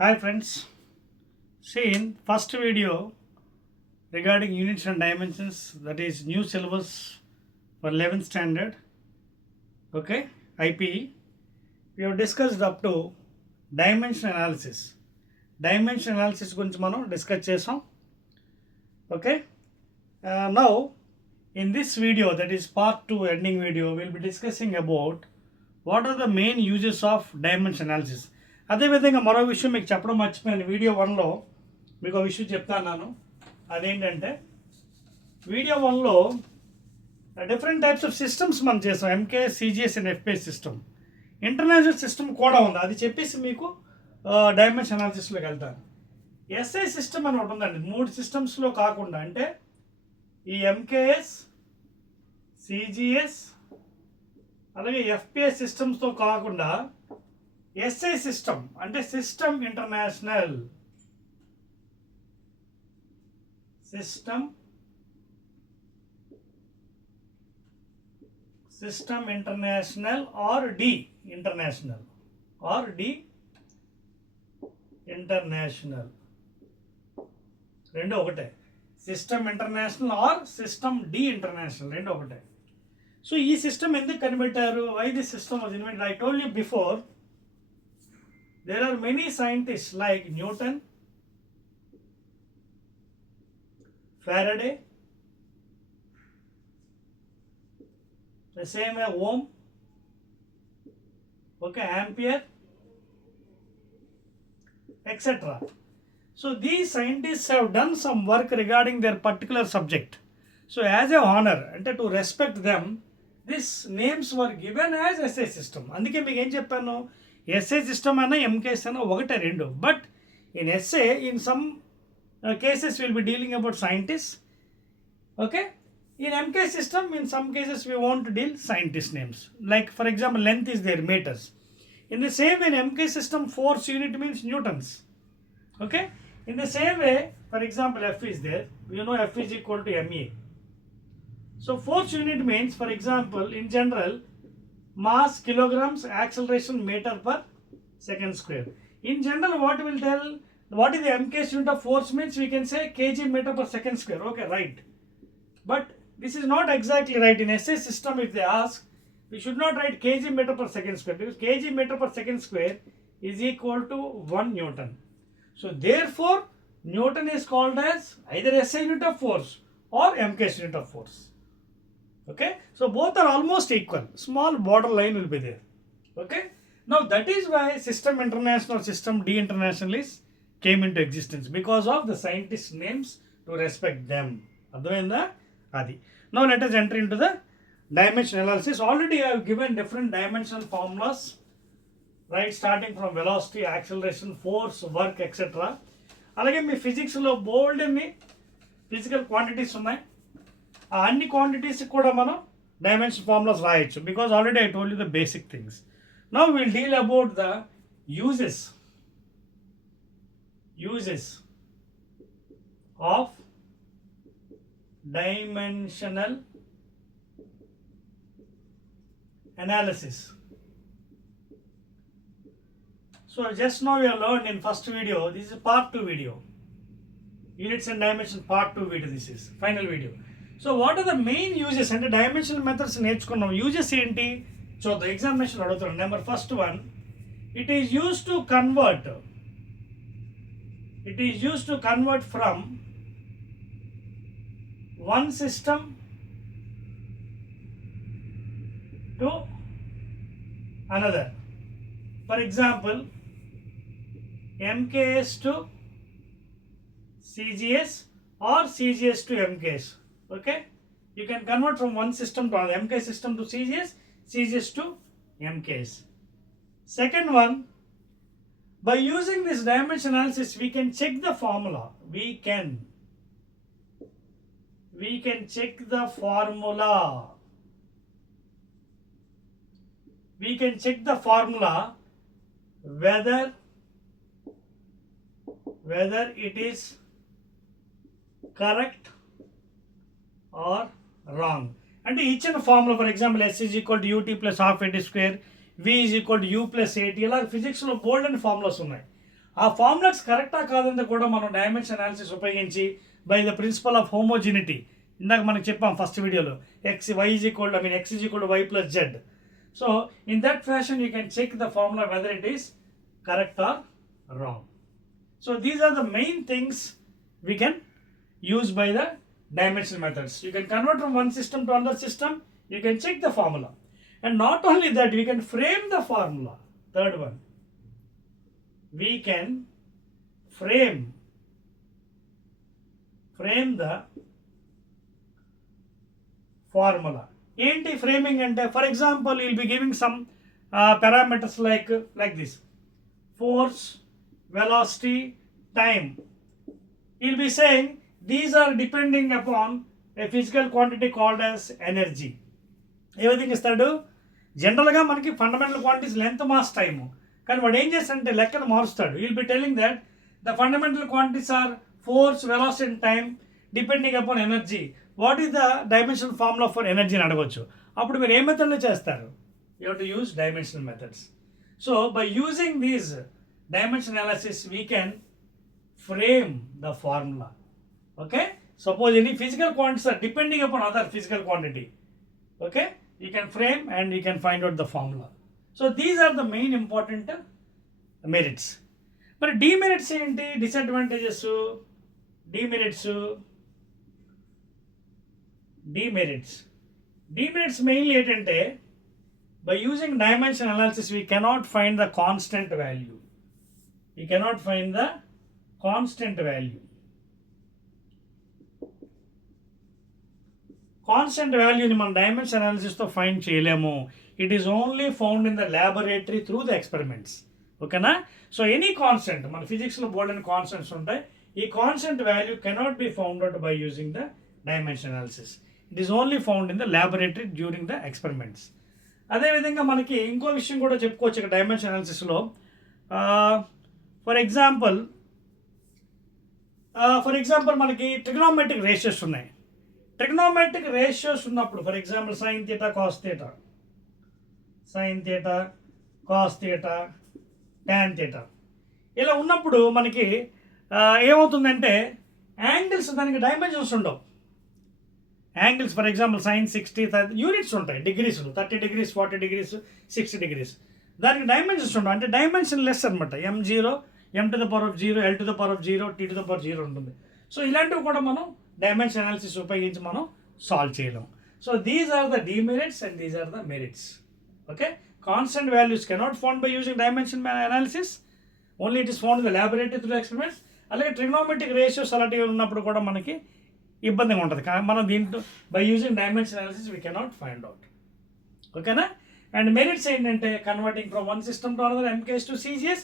Hi friends, see in first video regarding units and dimensions, that is new syllabus for 11th standard, okay, IPE, we have discussed up to dimension analysis. Dimension analysis గురించి మనం డిస్కస్ చేసాం. Okay, now in this video, that is part 2 ending video, we will be discussing about what are the main uses of dimension analysis. అదేవిధంగా మరో విషయం మీకు చెప్పడం మర్చిపోయాను. వీడియో 1లో మీకు ఒక విషయం చెప్తాను. అదేంటంటే వీడియో 1లో డిఫరెంట్ టైప్స్ ఆఫ్ సిస్టమ్స్ మనం చేసాం. MKS, CGS and FPS system. International system కూడా ఉంది, అది చెప్పేసి మీకు డైమెన్షన్ అనాలిసిస్లోకి వెళ్తాను. ఎస్ఐ సిస్టమ్ అని ఒకటి ఉందండి, 3 సిస్టమ్స్లో కాకుండా, అంటే ఈ ఎంకేఎస్, సిజిఎస్ అలాగే ఎఫ్పిఎస్ సిస్టమ్స్తో కాకుండా ఎస్ఐ సిస్టమ్ అంటే system international, system international or the international రెండు ఒకటే. System international or system the international రెండు ఒకటే. సో ఈ సిస్టమ్ ఎందుకు కనిపెట్టారు? Why this system was invented? I told you before, there are many scientists like Newton, Faraday, the same way Ohm, okay, Ampere, etc. So these scientists have done some work regarding their particular subject. So as a honor and to respect them, these names were given as SI system. అందుకే మీకు ఏం చెప్పాను, SA system అన్న ఎంకేఎస్ అన్న ఒకటే రెండు. But in SA in some cases will be dealing about scientist, okay. In MK system in some cases we want to deal scientist names, like for example length is there metres. In the same in MK system force unit means newtons, okay. In the same way, for example, F is there, you know F is equal to MA. So force unit means, for example, in general, mass kilograms, acceleration meter per second square. In general, what will tell what is the MKS unit of force means, we can say kg meter per second square, okay, right. But this is not exactly right. In SI system, if they ask, we should not write kg meter per second square, because kg meter per second square is equal to 1 Newton. So therefore, Newton is called as either SI unit of force or MKS unit of force. Okay, so both are almost equal. Small border line will be there. Okay, now that is why system international, system D international is came into existence, because of the scientists' names, to respect them. Advainda adi. Now let us enter into the dimension analysis. Already I have given different dimensional formulas, right, starting from velocity, acceleration, force, work, etc. అలాగే మీ ఫిజిక్స్లో బోల్డ్ అన్ని physical quantities ఉన్నాయి. ఆ అన్ని క్వాంటిటీస్ కూడా మనం dimension formulas రాయొచ్చు, because already I told you the basic things. Now will deal about the uses of dimensional analysis. So just now we have learned in first video, this is part 2 video, units and dimension part 2 video, this is final video. So what are the main uses and dimensional methods నేర్చుకున్నాం. యూజెస్ ఏంటి చూద్దాం, ఎగ్జామినేషన్ అడుగుతున్నాం. Number first one, it is used to convert from one system to another. For example, MKS to CGS or CGS to MKS, okay. You can convert from one system to another, MKS system to CGS, CGS to MKS. Second one, by using this dimension analysis, we can check the formula. We can check the formula. We can check the formula whether it is correct or wrong. అంటే ఇచ్చిన formula, for example S is equal to ut plus half at square, v is equal to u plus at, ఇలా ఫిజిక్స్లో బోల్డ్ and formulas ఉన్నాయి. ఆ ఫార్ములాస్ కరెక్టా కాదంటే కూడా మనం డైమెన్షన్ అనాలిసిస్ ఉపయోగించి by the principle of homogeneity, ఇందాక మనం చెప్పాం ఫస్ట్ వీడియోలో, x is equal to y plus z. So in that fashion you can check the formula whether it is correct or wrong. So these are the main things we can use by the dimensional methods. You can convert from one system to another system, you can check the formula, and not only that, we can frame the formula. Third one, we can frame the formula. Enti framing ante, for example, you will be giving some parameters like this: force, velocity, time. You will be saying these are depending upon a physical quantity called as energy. ఏ విధంగా ఇస్తాడు? జనరల్గా మనకి fundamental quantities length, mass, time. కానీ వాడు ఏం చేస్తాడంటే లెక్కను మారుస్తాడు. Will be telling that the fundamental quantities are force, velocity and time depending upon energy. What is the dimensional formula for energy అని అడగవచ్చు. అప్పుడు మీరు ఏ మెథడ్లో చేస్తారు? You have to use dimensional methods. So by using these dimension analysis we can frame the formula. Okay, suppose any physical quantities are depending upon other physical quantity, okay, you can frame and you can find out the formula. So these are the main important merits. But demerits enti, disadvantages, demerits mainly etante, by using dimension analysis we cannot find the constant value. Constant value ni man dimension analysis to find cheyalemu. It is only found in the laboratory through the experiments. Okay na? So any constant, man physics lo bold and constants untai, ee constant value cannot be found out by using the dimension analysis. It is only found in the laboratory during the experiments. అదే విధంగా మనకి ఇంకో విషయం కూడా చెప్పుకోవచ్చు ఇక్కడ dimension అనాలిసిస్లో. For example మనకి ట్రిగ్నోమెట్రిక్ రేషియోస్ ఉన్నాయి. ట్రిగ్నోమెట్రిక్ రేషియోస్ ఉన్నప్పుడు for example sine theta, cos theta, tan theta ఇలా ఉన్నప్పుడు మనకి ఏమవుతుందంటే యాంగిల్స్, దానికి డైమెన్షన్స్ ఉండవు. Angles for example sine 60 units ఉంటాయి, డిగ్రీస్, 30 degrees, 40 degrees, 60 degrees. దానికి డైమెన్షన్స్ ఉండవు, అంటే డైమెన్షన్ లెస్ అనమాట. m0, m⁻0, l⁻0, t⁻0 ఉంటుంది. సో ఇలాంటివి కూడా మనం డైమెన్షన్ అనాలిసిస్ ఉపయోగించి మనం సాల్వ్ చేయలేం. So these are the demerits and these are the merits. Okay, constant values cannot found by using dimension analysis, only it is found in the laboratory through experiments. అలాగే trigonometric ratios అలాంటివి ఉన్నప్పుడు కూడా మనకి ఇబ్బందిగా ఉంటుంది. మనం దీంట్లో by using dimension analysis we cannot find out. ఓకేనా? అండ్ మెరిట్స్ ఏంటంటే converting from one system to another, MKS to CGS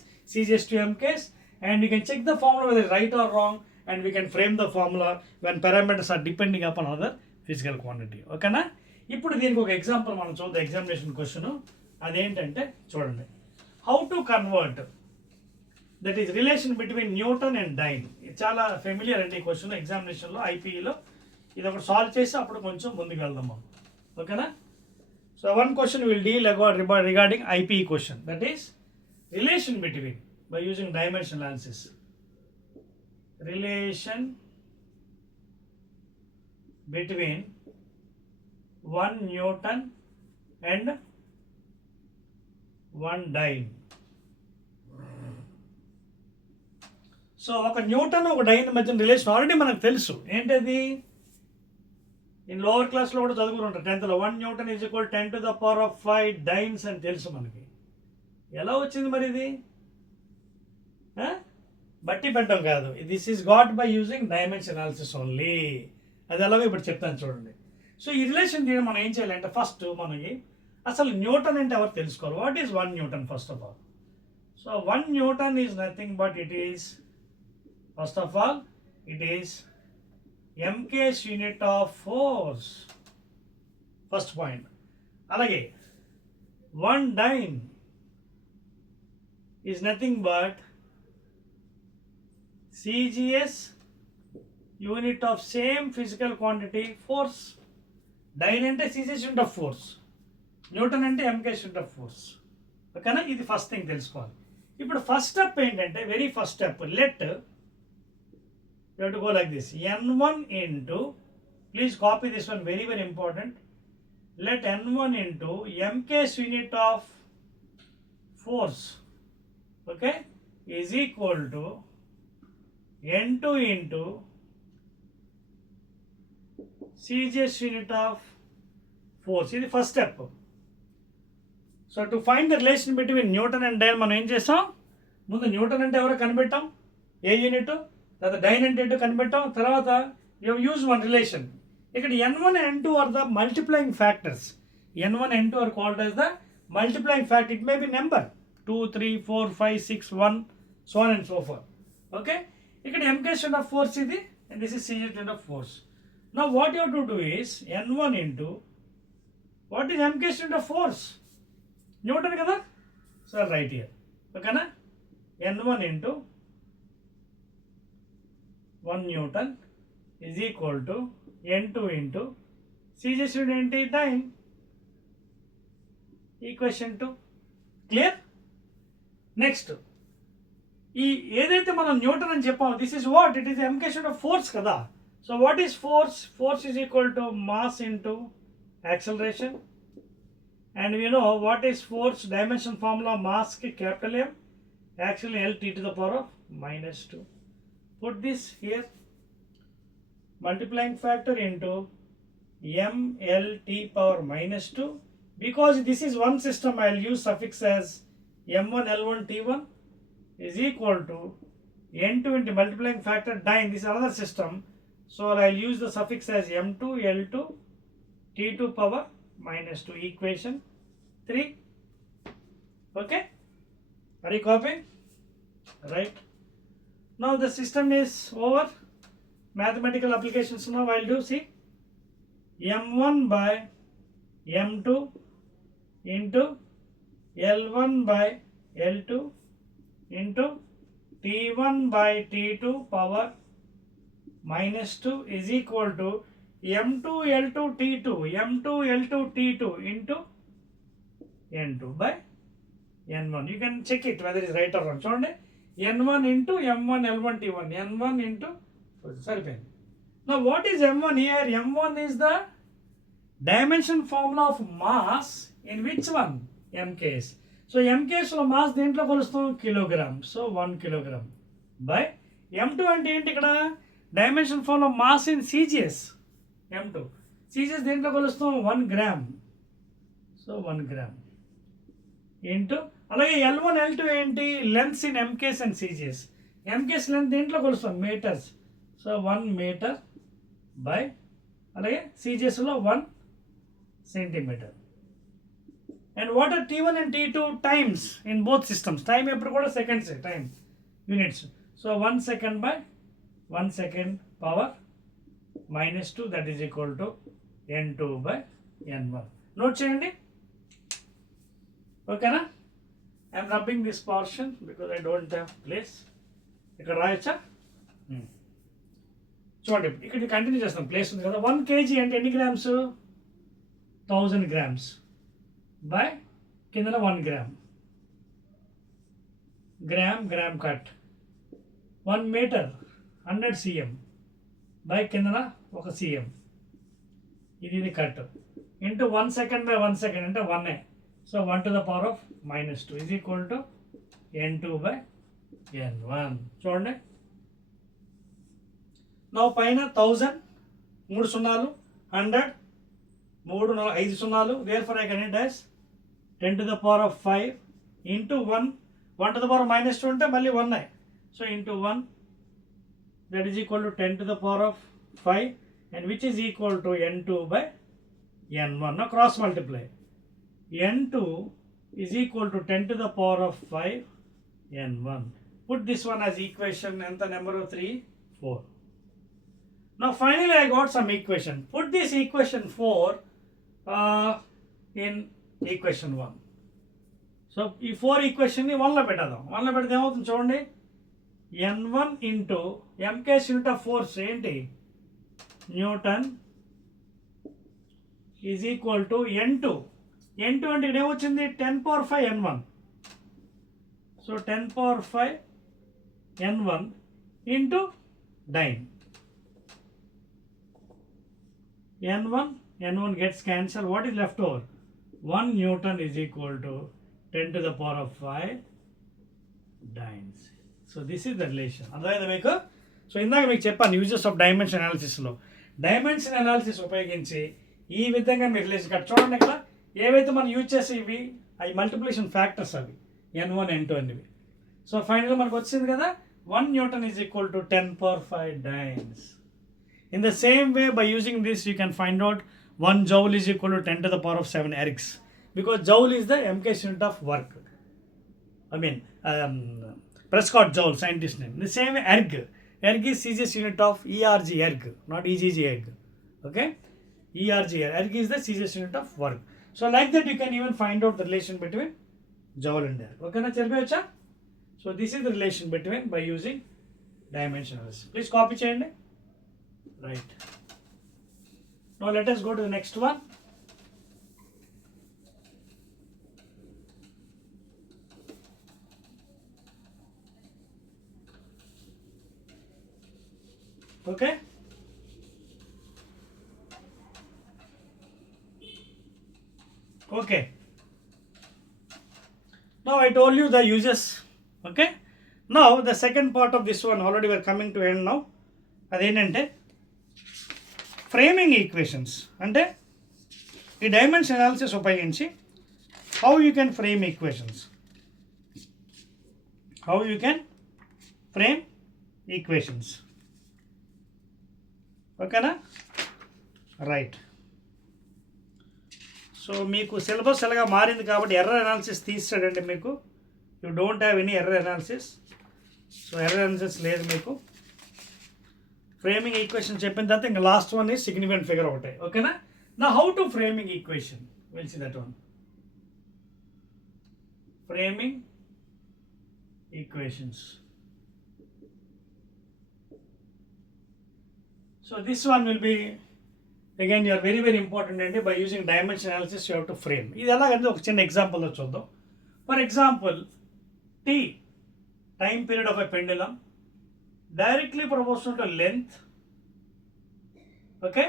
to MKS, and we can check the formula whether it's right or wrong, and we can frame the formula when parameters are depending upon other physical quantity. ఓకేనా? ఇప్పుడు దీనికి ఒక ఎగ్జాంపుల్ మనం చూద్దాం, examination question. అదేంటంటే చూడండి, how to convert, that is relation between newton and dyne. ఇది చాలా ఫెమిలియర్ అండి ఈ క్వశ్చన్ ఎగ్జామినేషన్లో, ఐపీఈలో. ఇది ఒకటి సాల్వ్ చేసి అప్పుడు కొంచెం ముందుకు వెళ్దాం మనం. ఓకేనా? So one question we will deal regarding IPE question, that is relation between, by using dimension analysis, relation between 1 Newton and 1 dyne. So ఒక న్యూటన్ ఒక డైన్ మధ్య రిలేషన్ ఆల్రెడీ మనకు తెలుసు. ఏంటది? ఇన్ లోవర్ క్లాస్లో కూడా చదువుకుని ఉంటారు 10th. 1 Newton ఈజ్ ఈక్వల్ 10⁵ డైన్స్ అని తెలుసు మనకి. ఎలా వచ్చింది మరి ఇది? బట్టి పెట్టడం కాదు, this is got by using dimension analysis only. అది ఎలాగో ఇప్పుడు చెప్తాను చూడండి. సో ఈ రిలేషన్ తీయడం మనం ఏం చేయాలంటే ఫస్ట్ మనకి అసలు న్యూటన్ అంటే ఎవరు తెలుసుకోవాలి. What is 1 Newton first of all? So 1 Newton is nothing but it is, first of all it is MKS unit of force, first point. అలాగే 1 dyne is nothing but CGS unit of same physical quantity force. Dyne అంటే CGS unit of force, Newton అంటే MKS unit of force. ఓకేనా? ఇది first thing తెలుసుకోవాలి. ఇప్పుడు first step ఏంటంటే very first step let you have to go like this n1 into, please copy this one, very very important, let n1 into mk's unit of force, okay, is equal to n2 into cj's unit of force. ఇది first step. So to find the relation between newton and dyne మనం ఏం చేస్తాం, ముందు న్యూటన్ అంటే ఎవరో కనిపెట్టాం, ఏ యూనిట్, తర్వాత డైన్ అంటే ఏంటో కనిపెట్టాం, తర్వాత యూ యూజ్ వన్ రిలేషన్. ఇక్కడ n1 and n2 are the multiplying factors. n1 and n2 are called as the multiplying factor. It may be number 2, 3, 4, 5, 6, 1, so on and so forth. Okay, ఇక్కడ mk unit of force ఇది, and this is cj unit of force. Now what you have to do is n1 into what is mk unit of force, Newton కదా, so right here, ఓకేనా, n1 into 1 Newton is equal to n2 into cj unit ఏంటి, dyne, equation 2. Clear. Next ఈ ఏదైతే మనం Newton అని చెప్పామో this is what, it is mk unit of force కదా. So what is force, force is equal to mass into acceleration. And we know what is force, dimension formula, mass ki capital M, actually L t to the power of -2. Put this here, multiplying factor into m L t power -2. Because this is one system, I will use suffix as m1 L1 t1 is equal to n2 into multiplying factor dyne. This is another system, so I will use the suffix as m2 L2 t2 power -2, equation 3. Okay, are you copying? Right. Now the system is over. Mathematical applications now I'll do. See, m1 by m2 into l1 by l2 into t1 by t2 power -2 is equal to m2 l2 t2, m2 l2 t2 into n2 by n1. You can check it whether it is right or wrong. చూడండి, n1 into m1 l1 t1, n1 into, సరిపోయింది. Now what is m1 here? m1 is the dimension formula of mass in which one? mks. So mks లో mass దేంట్లో కొలుస్తాం, kilogram, so 1 kilogram by m2 అంటే ఏంటి, ఇక్కడ dimension formula mass in cgs, m2, cgs దేంట్లో కొలుస్తాం, 1 gram, సో 1 gram into, అలాగే L1 L2 ఏంటి, lengths in mks and cgs. mks length దేంట్లో కొలుస్తాం, మీటర్స్, సో 1 meter బై, అలాగే cgs లో 1 centimeter. And what are t1 and t2 times in both systems, time ఎప్పుడు కూడా seconds, time units, so 1 second by 1 second power -2, that is equal to n2 by n1. Note చేయండి, ఓకేనా. I'm rubbing this portion because I don't have place. ఇక్కడ రాయొచ్చా, చూడండి ఇక్కడ కంటిన్యూ చేస్తాం, ప్లేస్ ఉంది కదా. 1 kg అంటే ఎన్ని గ్రామ్స్, 1000 grams బై కిందన 1 gram, గ్రామ్ కట్. 1 meter 100 cm బై కిందన 1 cm, ఇది కట్, ఇంటూ 1 second by 1 second అంటే 1, సో 1 to the power of -2 is equal to n2 by n1. చూడండి, నా పైన 1000, 3 సున్నాలు, 100, 3 5 సున్నాలు, therefore I can write as 10 to the power of 5 into 1 to the power of -2 అంటే మళ్ళీ 1, so into 1, that is equal to 10 to the power of 5, and which is equal to n2 by n1. Now cross multiply, n2 is equal to 10 to the power of 5 n1. Put this one as equation, and the number of 3, 4. Now finally I got some equation. Put this equation 4 in equation 1. సో ఈ 4 ఈక్వేషన్ని 1లో పెట్టేద్దాం. 1లో పెడితే ఏమవుతుంది చూడండి, n1 into mks unit of force ఏంటి, newton, is equal to n2. n2 అంటే ఇక్కడ ఏమొచ్చింది, 10 power 5 n1, So 10 power 5 n1 into dyne. n1 gets cancelled. What is left over? 1 Newton is equal to 10 to the power of 5 dynes. So this is the relation. అర్థమైందా మీకు? సో ఇందాక మీకు చెప్పాను uses of dimension అనాలిసిస్లో. Dimension analysis ఉపయోగించి ఈ విధంగా మీరు రిలేషన్ ఇక్కడ చూడండి, ఇక్కడ ఏవైతే మనం యూజ్ చేసే ఇవి అవి మల్టిప్లికేషన్ ఫ్యాక్టర్స్ అవి n1 n2 అనేవి. సో ఫైనల్గా మనకు వచ్చింది కదా 1 Newton is equal to 10 power 5 dynes. In the same way, by using this you can find out 1 joule is equal to 10 to the power of 7 ergs, because joule is the MKS unit of work. I mean Prescott Joule, scientist name. The same way erg is CGS unit of ERG, erg, not EGG erg. Okay, ERG erg is the CGS unit of work. So like that you can even find out the relation between joule and erg. Okay na chelpeyocha? So this is the relation between by using dimension analysis. Please copy cheyandi. Right. Now let us go to the next one. Okay. Okay. Now I told you the uses. Okay. Now the second part of this one, already we are coming to end now. అదేంటంటే framing equations. అంటే ఈ dimension analysis ఉపయోగించి how you can frame equations, how you can frame equations. ఓకేనా? Right. So మీకు syllabus ఎలాగా మారింది కాబట్టి error analysis తీసాడండి మీకు. You don't have any error analysis. So error analysis లేదు మీకు. ఫ్రేమింగ్ ఈక్వేషన్ చెప్పిన తర్వాత ఇంకా last one is significant figure ఒకటే. ఓకేనా? నా how to framing equation, will see that one. Framing equations. So this one will be, again, you are very very important అండి. By using dimension analysis you have to frame. ఇది ఎలాగంటే ఒక చిన్న ఎగ్జాంపుల్లో చూద్దాం. For example t, time period of a pendulum, directly proportional to length, okay,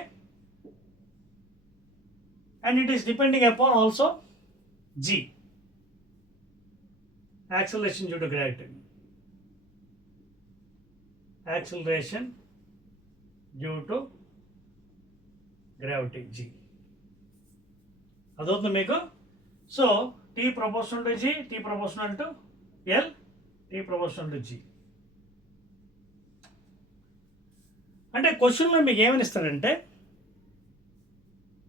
and it is depending upon also g, acceleration due to gravity, acceleration due to gravity g. అదవుతుంది మీకు. So t proportional to g, t proportional to l, t proportional to g. అంటే క్వశ్చన్లో మీకు ఏమని ఇస్తారంటే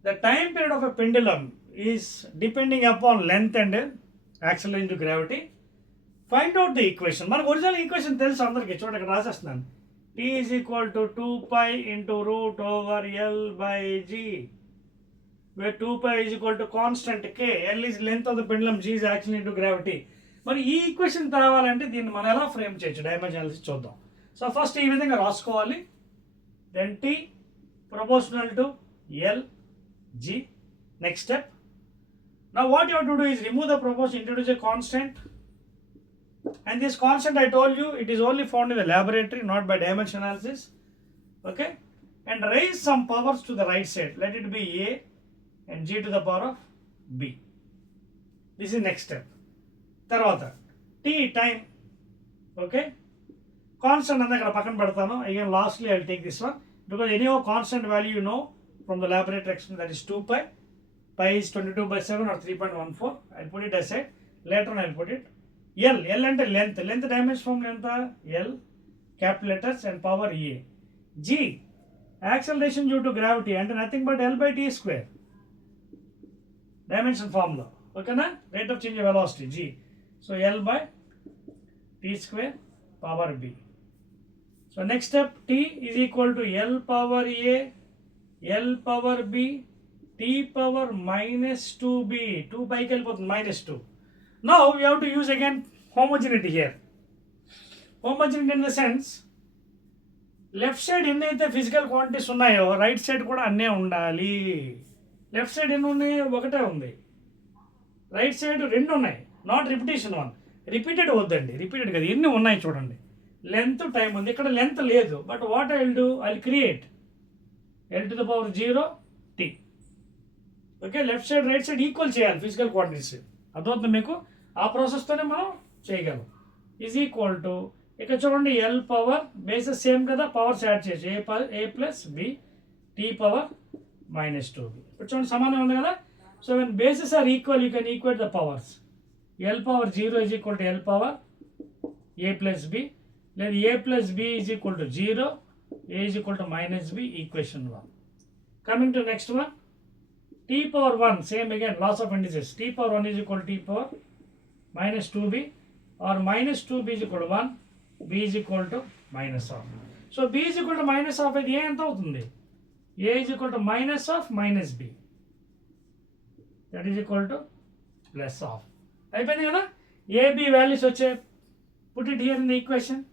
the time period of a pendulum is depending upon length and acceleration to gravity. Find out the equation. మనకు original equation తెలుసు అందరికీ. చూడండి ఇక్కడ రాసేస్తున్నాను. T is equal to 2 pi into root over L by G, where 2 pi is equal to constant K, L is length of the pendulum, G is acceleration into gravity. మరి ఈ ఈక్వేషన్ రావాలంటే దీన్ని మనం ఎలా ఫ్రేమ్ చేయొచ్చు డైమెన్షన్ అనాలిసిస్ చూద్దాం. So first ఈ విధంగా రాసుకోవాలి. Then T proportional to L G. Next step. Now what you have to do is remove the proportion, introduce a constant. And this constant I told you it is only found in the laboratory, not by dimension analysis. Okay, and raise some powers to the right side. Let it be a and g to the power of b. This is next step. Tarvata t time. Okay, constant anda ikkada pakkana pedtanu. Again lastly I will take this one because anyhow constant value you know from the laboratory experiment, that is 2 pi. Pi is 22/7 or 3.14. I will put it aside. Later on I will put it. L అంటే length, length dimension form ఎంత L, capital letters and power A. G acceleration due to gravity అంటే nothing but L by T square dimension ఫార్మ్లో. ఓకేనా? Rate of change velocity G. So L by T square power B. So next step T is equal to L power A, L power B, T power -2B. 2 పైకి వెళ్ళిపోతుంది -2. Now we have to use again homogeneity here. Homogeneity in the sense left side ఎన్నైతే physical quantities ఉన్నాయో right side కూడా అన్నే ఉండాలి. Left side ఎన్ని ఉన్నాయి? ఒకటే ఉంది. రైట్ సైడ్ రెండు ఉన్నాయి. Not repetition one. రిపీటెడ్ వద్దండి, రిపీటెడ్ కదా, ఎన్ని ఉన్నాయి చూడండి. లెంత్ టైం ఉంది, ఇక్కడ లెంత్ లేదు. But what I will do, I will create L⁻0 t. Okay, left side right side equal చేయాలి ఫిజికల్ క్వాంటిటీస్. అర్థమవుతుంది మీకు? ఆ ప్రాసెస్తోనే మనం చేయగలం. ఈజ్ ఈక్వల్ టు, ఇక్కడ చూడండి L పవర్ బేసెస్ సేమ్ కదా, పవర్స్ యాడ్ చేసి a plus b t power -2b. ఇప్పుడు చూడండి సమానం ఉంది కదా. So when bases are equal you can equate the powers. L⁻0 is equal to L power a plus b, లేదా a plus b is equal to 0, a is equal to -b, equation 1. Coming to next one, t power 1, same again laws of indices. t power 1 is equal to t power -2b, or -2b is equal to 1, b is equal to -1. So b is equal to -1 అయితే a ఎంత అవుతుంది? a is equal to -b, that is equal to +. అయిపోయింది కదా. a b values వచ్చే, put it here in the equation.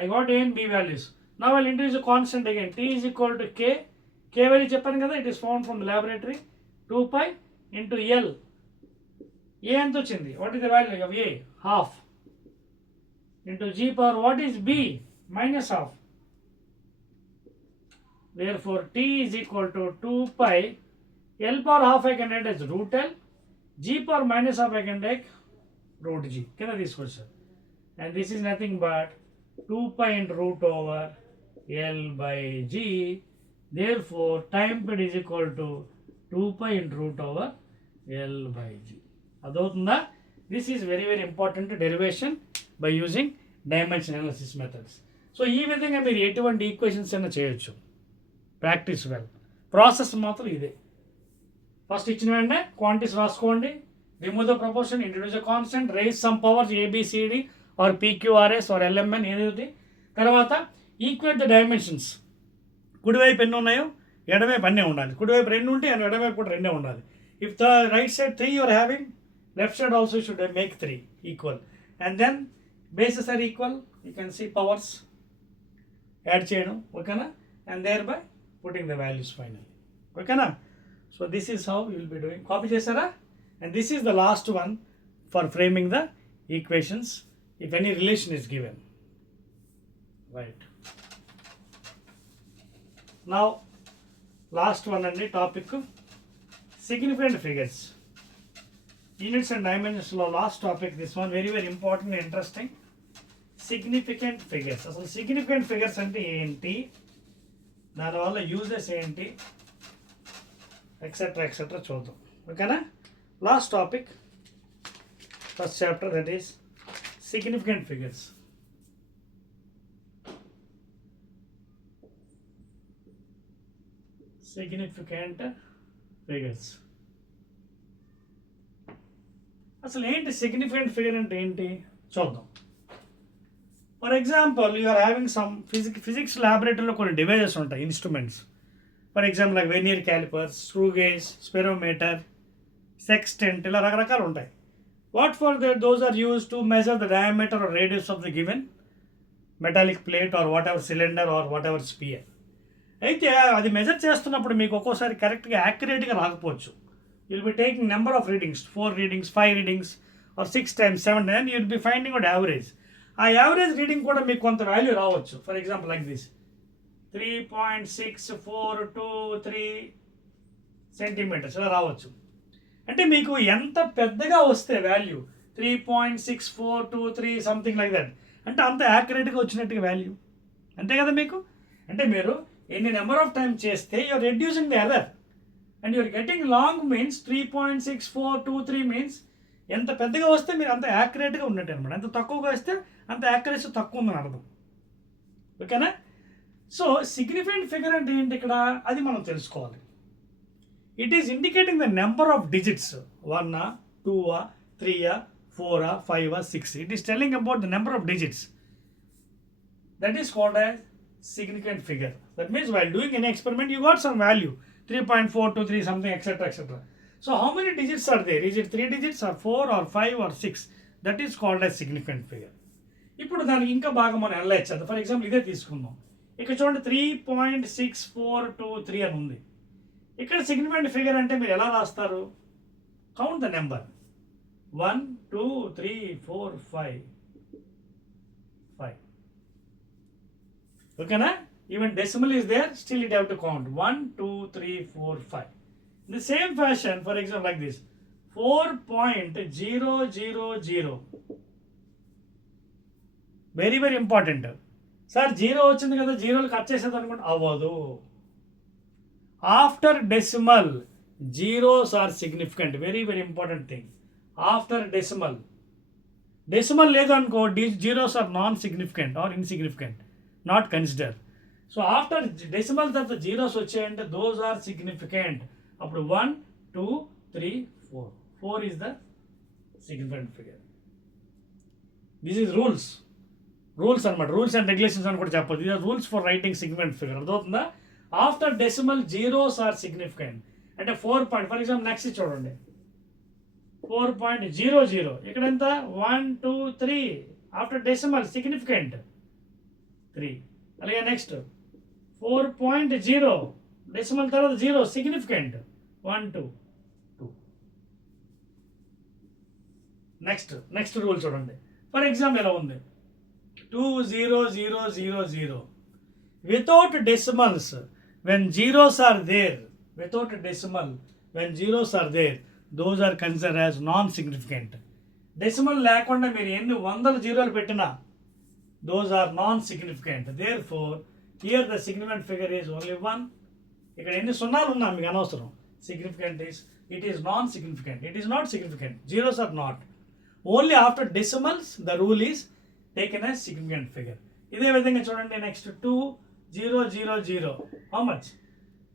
I got a and b values. Now I'll introduce a constant again. T is equal to k. K value చెప్పాను కదా, it is found from the laboratory. 2 pi into L. A ఎంత వచ్చింది? What is the value of a? Half. Into g power, what is b? -half. Therefore T is equal to 2 pi. L power half I can write as root L. G power -half I can take root g. కింద తీసుకొచ్చారు. And this is nothing but 2 pi into root over L by G. Therefore time period is equal to 2 pi into root over L by G. అదవుతుందా? This is very very important derivation by using dimension analysis methods. So ఈ విధంగా మీరు ఎటువంటి ఈక్వేషన్స్ అయినా చేయొచ్చు. Practice well. Process మాత్రం ఇదే. ఫస్ట్ ఇచ్చిన వెంటనే క్వాంటిటీస్ రాసుకోండి, remove the proportion, introduce a constant, raise some powers ABCD or PQRS or LMN ఏదైతే. తర్వాత ఈక్వేట్ ద డైమెన్షన్స్. కుడివైపు ఎన్ని ఉన్నాయో ఎడవైపు అన్నీ ఉండాలి. కుడివైపు 2 ఉంటే ఎడవైపు కూడా 2 ఉండాలి. If the right side 3 you're having, left side also should make 3 equal. And then bases are equal, you can see powers add చేయడం. ఓకేనా? And there by putting the values final. ఓకేనా? So this is how you will be doing. Copy చేశారా? And this is the last one for framing the equations if any relation is given. Right. Now last one and the topic, significant figures. Units and dimensions lo last topic, this one very very important and interesting. Significant figures. Asalu significant figures ante enti, dani valla uses enti, etc చూద్దాం. ఓకేనా? Last topic, first chapter, that is significant figures. Significant figures. అసలు ఏంటి significant figure అంటే ఏంటి చూద్దాం. For example you are having some physics ల్యాబొరేటరీలో కొన్ని devices ఉంటాయి, instruments. For example like vernier calipers, screw gauge, spherometer, sextant, ఇలా రకరకాలు ఉంటాయి. What for that? Those are used to measure the diameter or radius of the given metallic plate or whatever cylinder or whatever sphere. అయితే అది మెజర్ చేస్తున్నప్పుడు మీకు ఒక్కోసారి కరెక్ట్గా యాక్యురేట్గా రాకపోవచ్చు. You'll be taking number of readings, 4 readings, 5 readings or 6 times 7 times, you'll be finding out average. ఆ average reading కూడా మీకు కొంత వాల్యూ రావచ్చు. For example like this 3.6423 centimetres ఇలా రావచ్చు. అంటే మీకు ఎంత పెద్దగా వస్తే వాల్యూ 3.6423 సంథింగ్ లైక్ దట్, అంటే అంత యాక్యురేట్గా వచ్చినట్టుగా వాల్యూ. అంతే కదా మీకు? అంటే మీరు ఎన్ని నెంబర్ ఆఫ్ టైం చేస్తే you're reducing the error and you're getting long means 3.6423 means ఎంత పెద్దగా వస్తే మీరు అంత యాక్యురేట్గా ఉన్నట్టు అనమాట. ఎంత తక్కువగా వస్తే అంత యాక్యురసీ తక్కువ ఉందని అర్థం. ఓకేనా? సో సిగ్నిఫికెంట్ ఫిగర్ అంటే ఏంటి ఇక్కడ, అది మనం తెలుసుకోవాలి. It is indicating the number of digits, 1, 2, 3, 4, 5, 6. It is telling about the number of digits. That is called as significant figure. That means while doing an experiment, you got some value, 3.423 something, etc. So how many digits are there? Is it 3 digits or 4 or 5 or 6? That is called as significant figure. ఇప్పుడు దానికి ఇంకా బాగా మనం అనలైజ్ చేద్దాం. For example ఇదే తీసుకుందాం. ఇక్కడ చూడండి 3.6423 అని ఉంది. ఇక్కడ సిగ్నిఫికెంట్ ఫిగర్ అంటే మీరు ఎలా రాస్తారు? Count the number 1 2, 3, 4, 5. 5. Okay, na? Even decimal is there, still it have to count. 1, 2, 3, 4, 5. In the same fashion, for example, like this 4.000. Very, very important. Sir, 0 వచ్చింది కదా, 0 కట్ చేసేది అనుకోండి, అవ్వదు. After decimal, zeros are significant. Very, very important thing. After decimal. Decimal లేదు అనుకో, zeros are non-significant or insignificant. Not considered. So after decimal తర్వాత zeros వచ్చాయంటే those are significant. అప్పుడు 1, 2, 3, 4. 4 is the significant figure. This is rules. Rules అన్నమాట. Rules and regulations అని కూడా చెప్పదు. These are rules for writing significant figure. అర్థమవుతుందా? After decimal, zeros are significant. అంటే 4 point, for example, next చూడండి 4.00. ఇక్కడ ఎంత 1, 2, 3. After decimal, significant 3. అలాగే నెక్స్ట్ 4.0. డెసిమల్ తర్వాత 0, significant 1, 2, 2. నెక్స్ట్ రూల్ చూడండి. ఫర్ ఎగ్జాంపుల్ ఎలా ఉంది 20000. Without decimals, when zeros are there, those are considered as non-significant. Decimal లేకుండా మీరు ఎన్ని వందల జీరోలు పెట్టినా those are non-significant. Therefore, here the significant figure is only 1. ఇక్కడ ఎన్ని సున్నాలు ఉన్నా మీకు అనవసరం. Significant is, it is non-significant. It is not significant. Zeros are not. Only after decimals, the rule is taken as significant figure. ఇదే విధంగా చూడండి నెక్స్ట్ 2000. How much?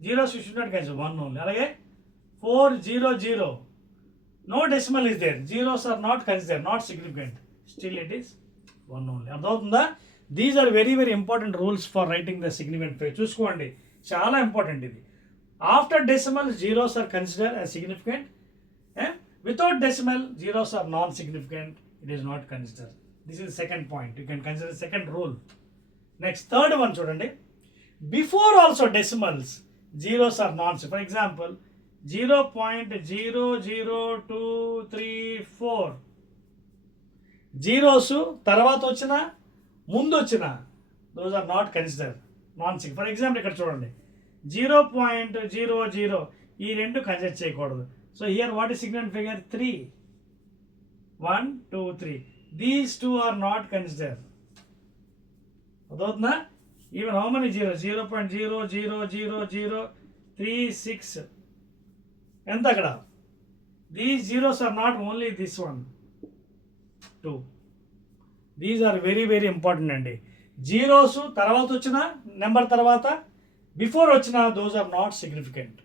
Zeros you should not consider, 1 only. అలాగే 400. No decimal is there. Zeros are not considered, not significant. Still it is 1 only. అర్థమవుతుందా? These are very, very important rules for writing the significant figure. చూసుకోండి, చాలా ఇంపార్టెంట్ ఇది. After decimal, zeros are considered as significant. Without decimal, zeros are non-significant. It is not considered. This is the second point. You can consider the second rule. Next, third one చూడండి. Before also decimals, zeros are non-significant. For example, 0.00234. Zeros తర్వాత వచ్చిన ముందు వచ్చిన those are not considered non-significant. For example, ఇక్కడ చూడండి 0.00. ఈ రెండు కన్సిడర్ చేయకూడదు. So here what is significant figure? 3. 1, 2, 3. These two are not considered. అర్థమవుతుందా? Even how many zeros? 0.00036. ఎంత అక్కడ? These zeros are not only this one. 2. These are very, very important అండి. జీరోస్ తర్వాత వచ్చిన నెంబర్ తర్వాత బిఫోర్ వచ్చిన those are not significant.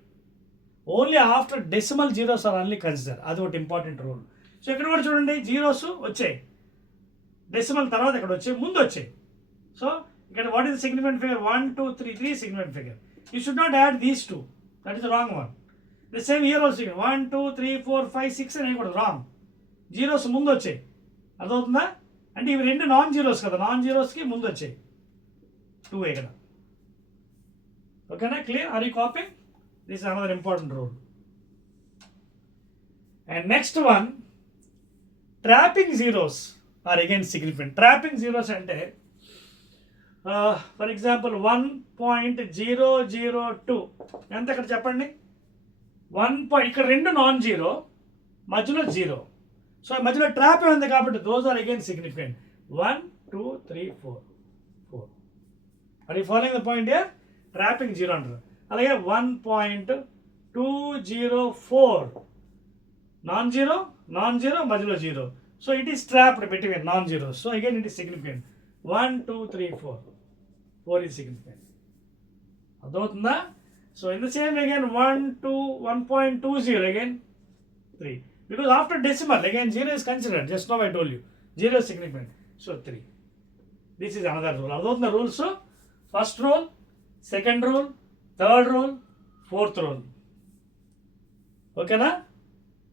Only after decimal zeros are only considered. అది ఒకటి ఇంపార్టెంట్ రూల్. సో ఇక్కడ కూడా చూడండి జీరోస్ వచ్చాయి, డెసిమల్ తర్వాత ఇక్కడ వచ్చాయి, ముందు వచ్చాయి. సో ఇక్కడ what is significant figure? 1, 2, 3. 3 significant figure. You should not add these 2. That is wrong one. The same year also 1, 2, 3, 4, 5, 6 అని కూడా రాంగ్. జీరోస్ ముందు వచ్చాయి. అర్థమవుతుందా? అంటే ఇవి రెండు నాన్ జీరోస్ కదా, నాన్ జీరోస్కి ముందు వచ్చాయి 2 ఇక్కడ. ఓకేనా? Clear? Are you coping? This is another important rule. And next one, trapping zeros are again significant. Trapping zeros అంటే for example 1.002. ఎంత ఇక్కడ చెప్పండి? 1. ఇక్కడ రెండు నాన్ జీరో, మధ్యలో జీరో. సో మధ్యలో ట్రాప్ ఉంది కాబట్టి those are again significant. 1, 2, 3, 4. Are you following the point here? Trapping zero అంటారు. అలాగే 1.204. నాన్ జీరో మధ్యలో zero. So it is trapped between non zero. So again it is significant. 1, 2, 3, 4. 4 is significant. అర్థమవుతుందా? So in the same again 1.20 again 3. Because after decimal again 0 is considered. Just now I told you 0 is significant. So 3. This is another rule. Adoutna rules. First rule, second rule, third rule, fourth rule. Okay na?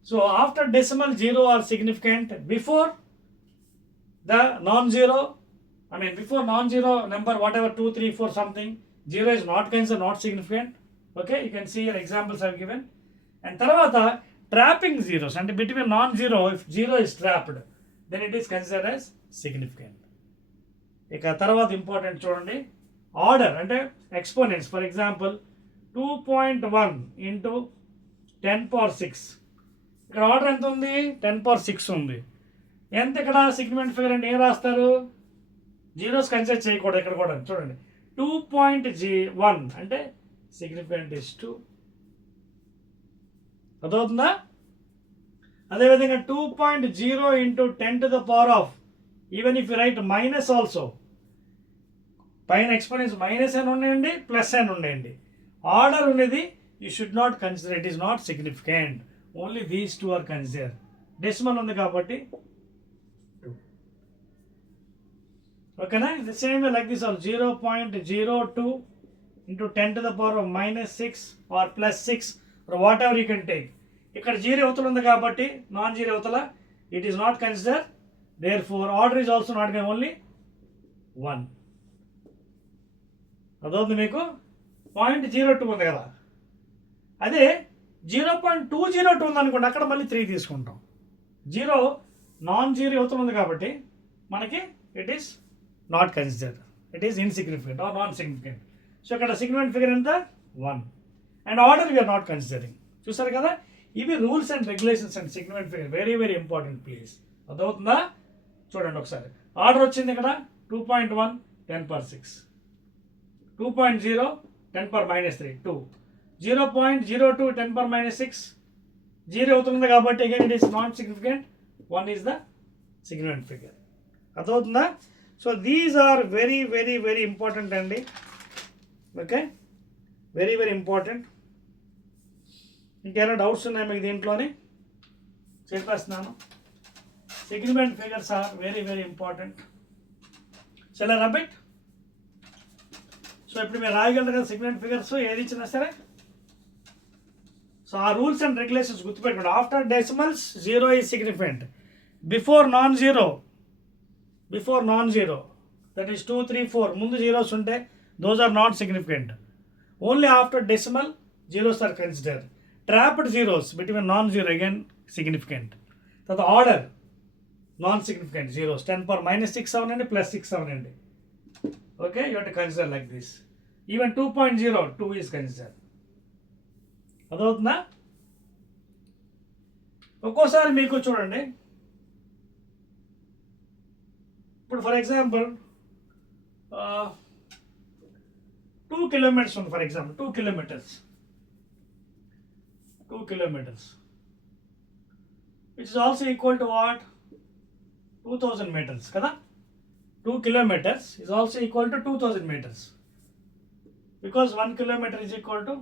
So after decimal 0 are significant. Before the non-zero, before non-zero number whatever 2, 3, 4 something, 0 is not considered, not significant. Okay, you can see your examples I have given. And tarvata trapping zeros, and between non-zero, if 0 is trapped, then it is considered as significant. ఇక తర్వాత ఇంపార్టెంట్ చూడండి, ఆర్డర్ అంటే exponents. For example 2.1 ఇంటూ 10^6. ఇక్కడ ఆర్డర్ ఎంత ఉంది? 10^6 ఉంది. ఎంత ఇక్కడ సిగ్నిఫికెంట్ ఫిగర్ అంటే ఏం రాస్తారు? జీరోస్ కన్సిడర్ చేయకూడదు ఇక్కడ కూడా. చూడండి 2.1 అంటే సిగ్నిఫికెంట్ ఇస్ 2. అదవుతుందా? అదేవిధంగా 2.0 into 10⁻, even if you write minus also, పైన ఎక్స్పోనెంట్స్ మైనస్ అని ఉండేయండి, ప్లస్ అని ఉండేయండి. ఆర్డర్ ఉండేది you should not consider, it is not significant. Only these two are consider. Decimal ఉంది కాబట్టి 2. ఓకేనా? The same way like this all 0.02 into 10⁻6 or +6 or whatever you can take. ఇక్కడ 0 అవతల ఉంది కాబట్టి నాన్ జీరో అవతల it is not consider. Therefore order is also not given, only 1. అదవుతుంది మీకు. 0.02 ఉంది కదా, అదే 0.202 ఉంది అనుకోండి, అక్కడ మళ్ళీ 3 తీసుకుంటాం. 0 నాన్ జీరో అవతల ఉంది కాబట్టి మనకి it is not consider, it is insignificant or non significant. So ఇక్కడ సిగ్నిఫికెంట్ ఫిగర్ ఎంత? 1. And order we're not considering. చూసారు కదా, ఇవి rules and regulations and significant figure very very important please. అదవుతుందా? చూడండి ఒకసారి. ఆర్డర్ వచ్చింది ఇక్కడ 2.1 10^6, 2.0 10⁻³ 2, 0.02 10⁻6 0 అవుతుంది కాబట్టి again it is not significant, 1 is the significant figure. అదవుతుందా? So these are very very very important అండి. Okay, very very important. ఇంకేమైనా డౌట్స్ ఉన్నాయి మీకు దీంట్లోని చెప్పేస్తున్నాను. Significant figures are very very important. Shall I rub it? So ఇప్పుడు మీరు రాయగలరు కదా సిగ్నిఫికెంట్ ఫిగర్స్ ఏది ఇచ్చినా సరే. సో ఆ రూల్స్ అండ్ రెగ్యులేషన్స్ గుర్తుపెట్టుకోండి. After decimals 0 is significant. Before non zero that is 2, 3, 4 ముందు జీరోస్ ఉంటే those are not significant. Only after decimal zeros are consider. Trapped zeros between non zero again significant. తర్వాత order non significant zeros 10⁻6 అవనండి, +6 అవనండి. Okay, you have to consider like this. Even 2.0 2 is consider. అదవుతుందా? ఒక్కోసారి మీకు చూడండి, ఇప్పుడు for example 2 kilometers ఉంది. For example 2 kilometers which is also equal to what? 2000 meters కదా. 2 kilometers is also equal to 2000 meters because 1 kilometer is equal to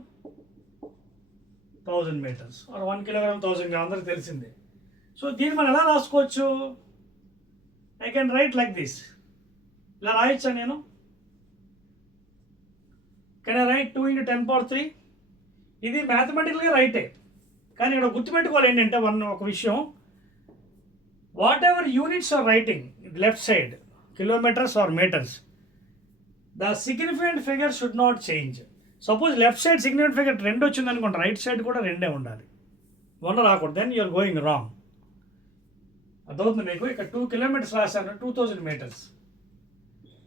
1000 meters or 1 kilogram 1000 gram అందరికి తెలిసిందే. సో దీన్ని మనం ఎలా రాసుకోవచ్చు? I can right like this. ఇలా రాయొచ్చా నేను? Can I right 2 × 10⁻3? ఇది మ్యాథమెటికల్గా రైటే, కానీ ఇక్కడ గుర్తుపెట్టుకోవాలి ఏంటంటే ఒక విషయం, whatever units are writing left side kilometres or metres, the significant figure should not change. Suppose left side significant figure 2 వచ్చింది అనుకోండి, రైట్ సైడ్ కూడా 2 ఉండాలి, 1 రాకూడదు. Then you're going wrong. అదవుతుంది మీకు. ఇక్కడ 2 kilometers రాశాను, 2000 meters.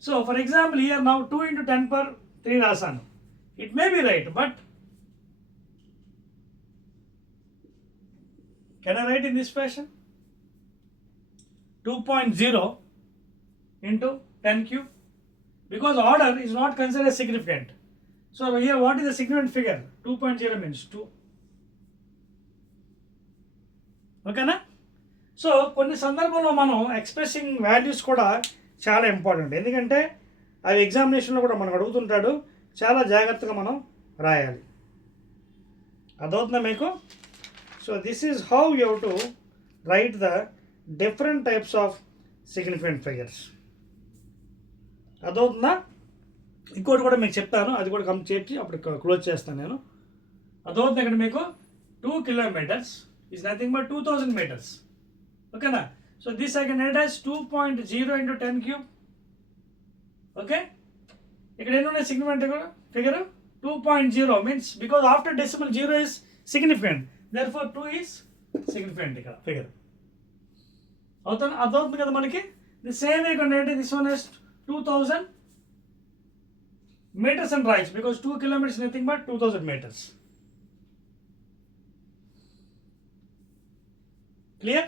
So for example here now 2 × 10⁻3 రాశాను. It may be right, but can I write in this fashion? 2.0 into 10³ because order is not considered as significant. So here what is the significant figure? 2.0 means 2. ఓకేనా? సో కొన్ని సందర్భంలో మనం expressing values కూడా చాలా ఇంపార్టెంట్, ఎందుకంటే అవి ఎగ్జామినేషన్లో కూడా మనకు అడుగుతుంటాడు. చాలా జాగ్రత్తగా మనం రాయాలి. అదవుతుందా మీకు? So this is how you have to write the different types of significant figures. అదవుతుందా? ఇంకోటి కూడా మీకు చెప్తాను, అది కూడా చేర్చి అప్పుడు క్లోజ్ చేస్తాను నేను. అదవుతుంది. ఇక్కడ మీకు 2 kilometers is nothing but 2000 meters. ఓకేనా? So this I can write as 2.0 × 10³ ఓకే. ఇక్కడ ఎన్ని significant figure 2.0 means because after decimal 0 is significant. Therefore 2 is significant ఇక్కడ ఫిగర్ అర్థమవుతుంది కదా మనకి. ది సేమ్ ఇక్కడ ఏంటి, this one is 2000 meters and rights because 2 kilometers is nothing but 2000 meters. Clear?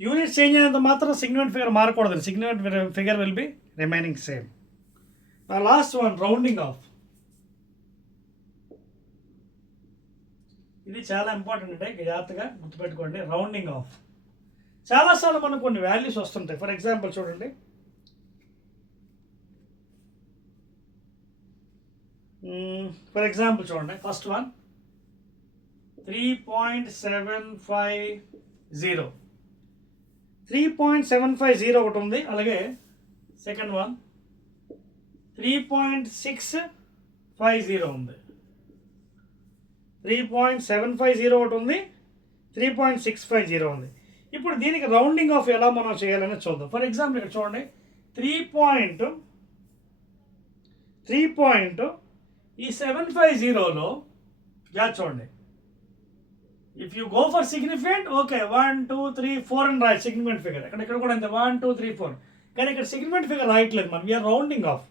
Units change అయినంత మాత్రం significant figure మారకూడదు. Significant figure will be remaining same. Now last one, rounding off. ఇది చాలా ఇంపార్టెంట్ అంటే జాగ్రత్తగా గుర్తుపెట్టుకోండి. రౌండింగ్ ఆఫ్ చాలాసార్లు మనకు కొన్ని వాల్యూస్ వస్తుంటాయి. ఫర్ ఎగ్జాంపుల్ చూడండి, ఫస్ట్ వన్ 3.750 3.750 ఒకటి ఉంది. అలాగే సెకండ్ వన్ 3.650 ఉంది. 3.750 ఒకటి ఉంది, 3.650 ఉంది. ఇప్పుడు దీనికి రౌండింగ్ ఆఫ్ ఎలా మనం చేయాలని చూద్దాం. ఫర్ ఎగ్జాంపుల్ ఇక్కడ చూడండి, 3 ఈ 750లో చూడండి, if you go for significant okay 1 2 3 4 అని రాయాలి సిగ్నిఫికెంట్ ఫిగర్. ఇక్కడ కూడా అంతే 1 2 3 4. కానీ ఇక్కడ సిగ్నిఫికెంట్ ఫిగర్ రాయట్లేదు మనం, we're rounding off.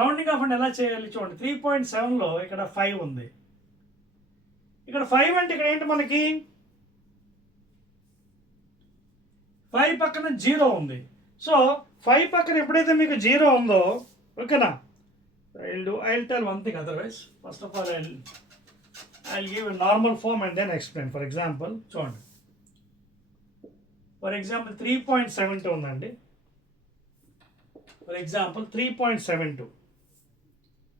Rounding off అంటే ఎలా చేయాలి చూడండి, 3.7లో ఇక్కడ 5 ఉంది. ఇక్కడ 5 అంటే ఇక్కడ ఏంటి మనకి 5 పక్కన 0 ఉంది. సో 5 పక్కన ఎప్పుడైతే మీకు 0 ఉందో ఓకేనా, I'll tell one thing otherwise. First of all, I'll give a normal form and then explain. For example, చూడండి, ఫర్ ఎగ్జాంపుల్ 3.72 ఉందండి. ఫర్ ఎగ్జాంపుల్ 3.72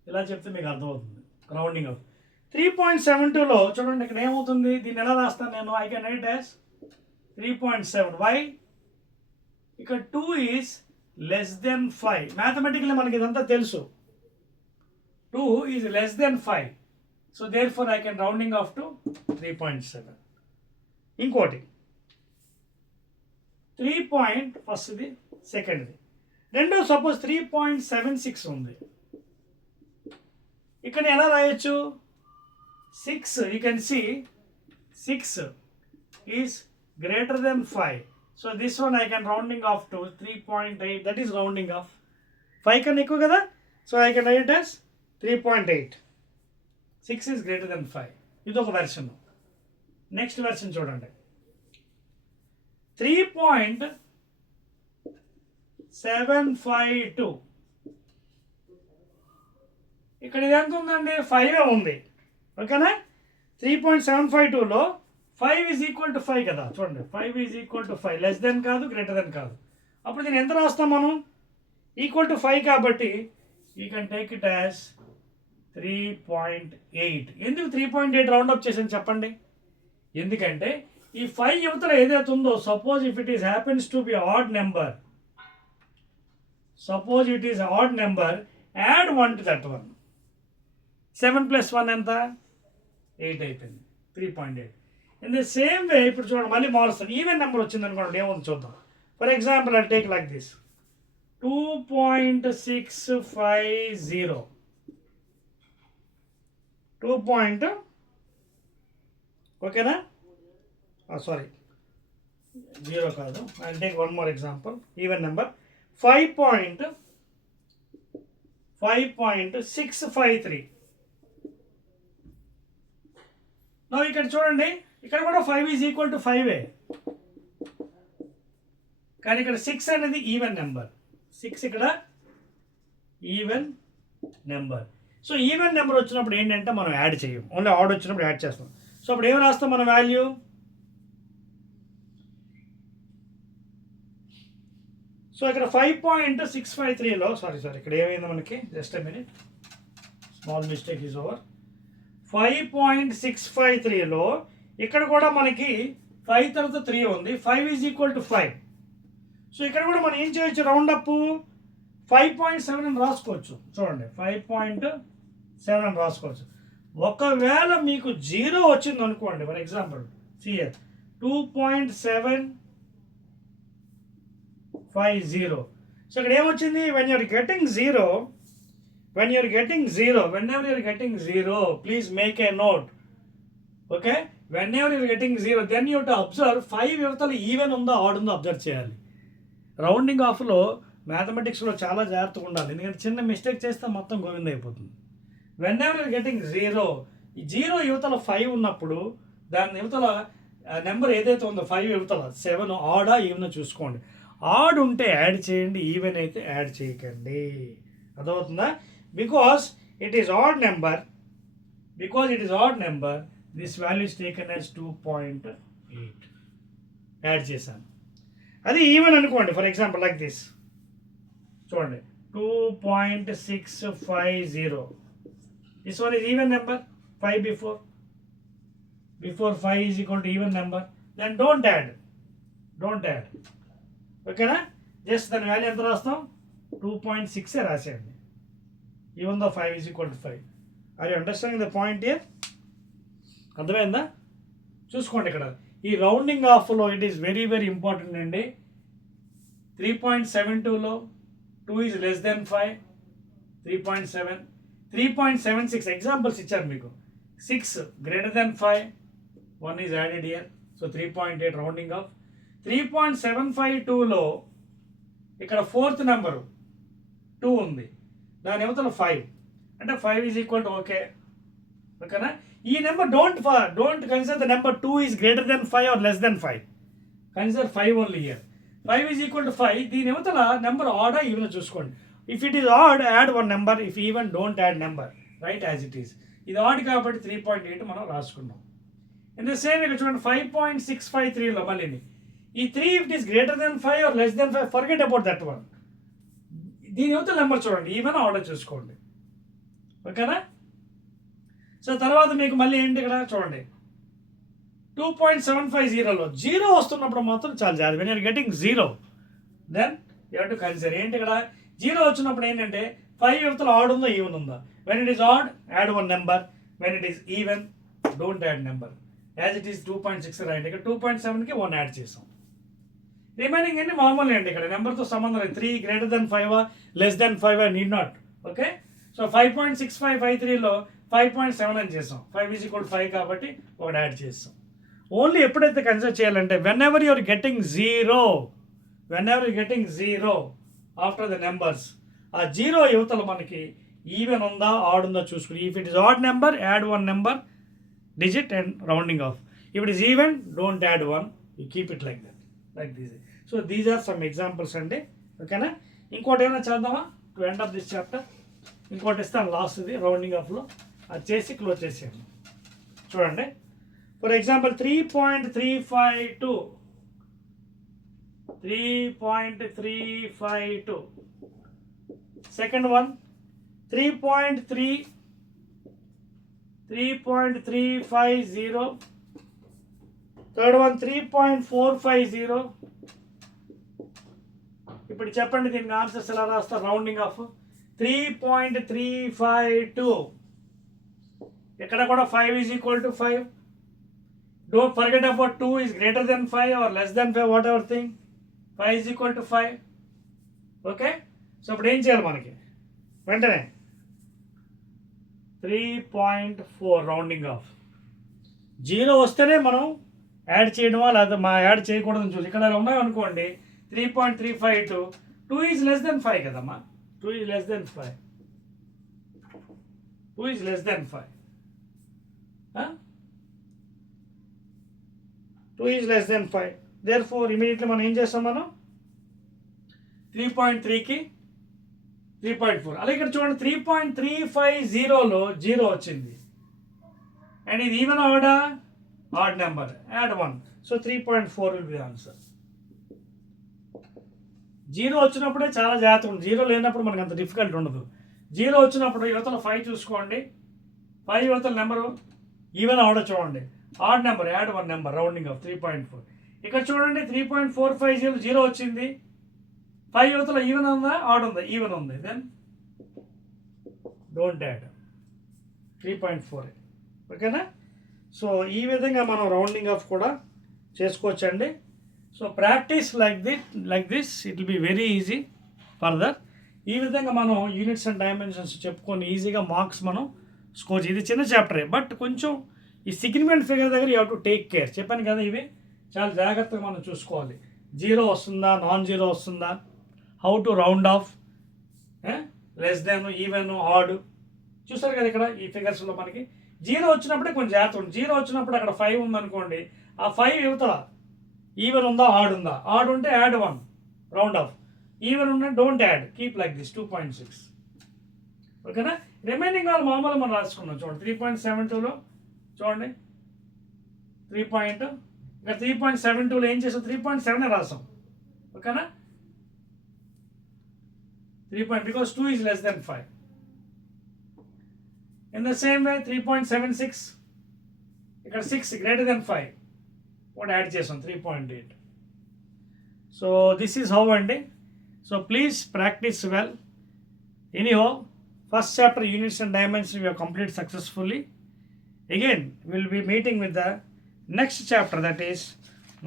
ఇలా చెప్తే మీకు అర్థమవుతుంది రౌండింగ్ ఆఫ్. 3.72లో చూడండి ఇక్కడ ఏమవుతుంది, దీన్ని ఎలా రాస్తాను నేను, I can write as 3.7. Why, ఇక్కడ 2 ఈజ్ లెస్ దెన్ 5. మ్యాథమెటికల్లీ మనకి ఇదంతా తెలుసు, 2 is less than 5. So therefore I can rounding off to 3.7. ఇంకోటి 3. ఫస్ట్ది, సెకండ్ది. రెండో సపోజ్ 3.76 ఉంది. ఇక్కడ ఎలా రాయొచ్చు, 6, you can see 6 is greater than 5. So this one I can rounding off to 3.8. That is rounding off. 5 kan ekku kada, so I can write it as 3.8. 6 is greater than 5. Idu oka version. Next version chudandi, 3.752. ఇక్కడ ఇది ఎంత ఉందండి, 5 ఉంది ఓకేనా. 3.752లో 5 is equal to 5 కదా, చూడండి 5 is equal to 5, less then కాదు గ్రేటర్ దెన్ కాదు. అప్పుడు దీన్ని ఎంత రాస్తాం మనం, ఈక్వల్ టు 5 కాబట్టి you can take it as 3.8. ఎందుకు 3.8 రౌండ్ అప్ చేసాను చెప్పండి, ఎందుకంటే ఈ 5 యువతల ఏదైతే ఉందో, suppose if it is happens to be odd number, suppose it is add number, add 1 to that one. 7 + 1 ఎంత, 8 అయిపోయింది, 3.8. ఇన్ ది సేమ్ వే ఇప్పుడు చూడండి మళ్ళీ మారుస్తాను, ఈవెన్ నెంబర్ వచ్చింది అనుకోండి, ఏముంది చూద్దాం. For example I take like this 2.650. 2. ఓకేనా, సారీ 0 కాదు, I take one more example, even number 5.653. ఇక్కడ చూడండి, ఇక్కడ కూడా 5 ఈజ్ ఈక్వల్ టు 5, కానీ ఇక్కడ 6 అనేది ఈవెన్ నెంబర్. 6 ఇక్కడ even number. So even number వచ్చినప్పుడు ఏంటంటే మనం యాడ్ చేయం, ఓన్లీ ఆడ్ వచ్చినప్పుడు యాడ్ చేస్తాం. సో అప్పుడు ఏమి రాస్తాం మన వాల్యూ, సో ఇక్కడ 5.653లో సారీ ఇక్కడ ఏమైంది మనకి, just a minute, small mistake is over. 5.653లో ఇక్కడ కూడా మనకి 5 తర్వాత 3 ఉంది, 5 ఈజ్ ఈక్వల్ టు 5. సో ఇక్కడ కూడా మనం ఏం చేయొచ్చు, రౌండ్ అప్ 5.7 అని రాసుకోవచ్చు. చూడండి 5.7 అని రాసుకోవచ్చు. ఒకవేళ మీకు 0 వచ్చింది అనుకోండి, ఫర్ ఎగ్జాంపుల్ సియర్ 2.750. సో ఇక్కడ ఏమొచ్చింది, when you're getting 0 when you're getting 0, whenever you're getting 0, please make a note. Okay, whenever you're getting 0, then you have to observe 5 యువతలు ఈవెన్ ఉందో ఆడ్ ఉందో అబ్జర్వ్ చేయాలి. రౌండింగ్ ఆఫ్లో మ్యాథమెటిక్స్లో చాలా జాగ్రత్తగా ఉండాలి, ఎందుకంటే చిన్న మిస్టేక్ చేస్తే మొత్తం గోవింద అయిపోతుంది. whenever you're getting 0, ఈ 0 యువతల 5 ఉన్నప్పుడు దాని యువతల నెంబర్ ఏదైతే ఉందో 5 యువతల 7 ఆడా ఈవెన్ చూసుకోండి. ఆడ్ ఉంటే యాడ్ చేయండి, ఈవెన్ అయితే యాడ్ చేయకండి. అర్థమవుతుందా? Because it is odd number, this value is taken as 2.8 యాడ్ చేశాను. అది ఈవెన్ అనుకోండి, ఫర్ ఎగ్జాంపుల్ లైక్ దిస్ చూడండి 2.650. This one is even number, 5 before 5 is equal to even number, then don't add. ఓకేనా? జస్ట్ దాని వాల్యూ ఎంత రాస్తాం, 2.6 రాసేయండి, even though 5 is equal to 5. Are you understanding the point here? అర్థమైందా? చూసుకోండి ఇక్కడ ఈ రౌండింగ్ ఆఫ్లో it is very very important అండి. 3.72లో 2 is less than 5, 3.7, 3.76 ఎగ్జాంపుల్స్ ఇచ్చారు మీకు. 6 greater than 5, 1 is added here, so 3.8 rounding off. 3.752లో ఇక్కడ ఫోర్త్ నెంబరు 2 ఉంది, దాని యువతల 5, అంటే 5 is equal to ఓకేనా? ఈ number don't consider the number 2 is greater than 5 or less than 5, కన్సిడర్ 5 only here. 5 is equal to 5, దీని యువతల నెంబర్ ఆడా ఈవెన్ చూసుకోండి. If it is odd add 1 number, if even don't add number, right as it is. ఇది odd కాబట్టి 3.8 మనం రాసుకున్నాం. In the same ఇక్కడ చూడండి 5.653లో మళ్ళీ ఈ 3 if it is greater than 5 or less than 5, forget about that one. దీని యువతల నెంబర్ చూడండి, ఈవెన్ ఆర్డర్ చూసుకోండి. ఓకేనా? సో తర్వాత మీకు మళ్ళీ ఏంటి ఇక్కడ చూడండి 2.750లో 0 వస్తున్నప్పుడు మాత్రం చాలా జాగ్రత్త. When you're getting 0, then you have to consider. ఏంటి ఇక్కడ 0 వచ్చినప్పుడు ఏంటంటే 5 యువతల ఆడ్ ఉందో ఈవెన్ ఉందా. When it is odd add 1 number, when it is even don't add number. As it is 2.6 రాయండి, ఇక్కడ 2.7కి 1 యాడ్ చేసాం. రిమైనింగ్ అన్ని మామూలు అండి, ఇక్కడ నెంబర్తో సంబంధం లేదు. 3 greater than 5 less than 5 need not. Okay, so 5.6553లో 5.7 అని చేసాం, 5 is equal to 5 కాబట్టి 1 యాడ్ చేస్తాం. ఓన్లీ ఎప్పుడైతే కన్సిడర్ చేయాలంటే whenever you're getting 0 after the numbers, ఆ 0 యువతల మనకి ఈవెన్ ఉందా ఆడ్ ఉందా చూసుకుని. If it is odd number add 1 number digit and rounding off. If it is even, don't add 1, you keep it like that, like this. So these are some examples అండి. ఓకేనా? ఇంకోటి ఏమైనా చేద్దామా to end of this chapter? ఇంకోటి ఇస్తాను లాస్ట్, ఇది రౌండింగ్ ఆఫ్లో, అది చేసి క్లోజ్ చేసేయండి. చూడండి for example 3.352, second one 3.350, third one 3.450. ఇప్పుడు చెప్పండి దీనికి ఆన్సర్స్ ఎలా రాస్తారు? రౌండింగ్ ఆఫ్ 3.352, ఇక్కడ కూడా 5 is equal to 5. Don't forget about 2 is greater than 5 or less than 5, whatever thing. 5 is equal to 5. Okay, so ఇప్పుడు ఏం చేయాలి మనకి వెంటనే 3.4 రౌండింగ్ ఆఫ్. 0 వస్తేనే మనం యాడ్ చేయడమా లేదా మా యాడ్ చేయకూడదని చూసి. ఇక్కడ ఉన్నాయనుకోండి 3.352, 2 is less than 5 కదమ్మా, 2 is less than 5, 2 is less than 5, 2 is less than 5. therefore immediately మనం ఏం చేస్తాం, మనం 3.3కి 3.4. అలాగే ఇక్కడ చూడండి 3.350లో 0 వచ్చింది, అండ్ ఇది ఈవెన్ ఆడా ఆడ్ నెంబర్, యాడ్ 1, సో 3.4 విల్ బి ఆన్సర్. 0 వచ్చినప్పుడే చాలా జాగ్రత్త ఉంది, 0 లేనప్పుడు మనకు అంత డిఫికల్ట్ ఉండదు. 0 వచ్చినప్పుడు యువతల 5 చూసుకోండి, 5 యువతల నెంబరు ఈవెన్ ఆర్డర్ చూడండి, add number add 1 number, rounding off 3.4. ఇక్కడ చూడండి 3.450 0 వచ్చింది, 5 యువతల ఈవెన్ ఉందా ఆడ్ ఉందా, ఈవెన్ ఉంది, దెన్ డోంట్ యాడ్ 3.4. ఓకేనా? సో ఈ విధంగా మనం రౌండింగ్ ఆఫ్ కూడా చేసుకోవచ్చండి. So practice like this it will be very easy further. ఈ విధంగా మనం యూనిట్స్ అండ్ డైమెన్షన్స్ చెప్పుకొని ఈజీగా మార్క్స్ మనం స్కోర్. ఇది చిన్న చాప్టరే, బట్ కొంచెం ఈ సిగ్నిఫికెంట్ ఫిగర్ దగ్గర you have to take care. చెప్పాను కదా, ఇవి చాలా జాగ్రత్తగా మనం చూసుకోవాలి. జీరో వస్తుందా, నాన్ జీరో వస్తుందా, how to round off, less than, even, odd. చూసారు కదా ఇక్కడ ఈ ఫిగర్స్లో మనకి జీరో వచ్చినప్పుడే కొంచెం జాగ్రత్త ఉంది. జీరో వచ్చినప్పుడు అక్కడ 5 ఉందనుకోండి, ఆ 5 యువతల ఈవెన్ ఉందా, ఆడ్ ఉందా. ఆడ్ ఉంటే యాడ్ 1, రౌండ్ ఆఫ్. ఈవెన్ ఉంటే don't add, keep like this 2.6. ఓకేనా. రిమైనింగ్ వాళ్ళు మామూలుగా మనం రాసుకున్నాం. చూడండి 3.72లో చూడండి 3. ఇంకా 3.72లో ఏం చేసాం, 3.7 రాసాం. ఓకేనా. 3 because 2 is less than 5. In the same way 3.76, ఇక్కడ 6 greater than 5, what యాడ్ చేసాం 3.8. సో దిస్ ఈజ్ హౌ అండి. So please practice well. Anyhow, first chapter units and dimensions we have completed successfully. Again we will be meeting with the next chapter, that is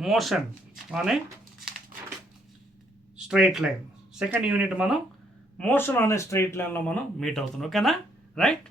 motion on a straight line. Second unit మనం motion on a straight లైన్లో మనం మీట్ అవుతున్నాం. ఓకేనా, రైట్.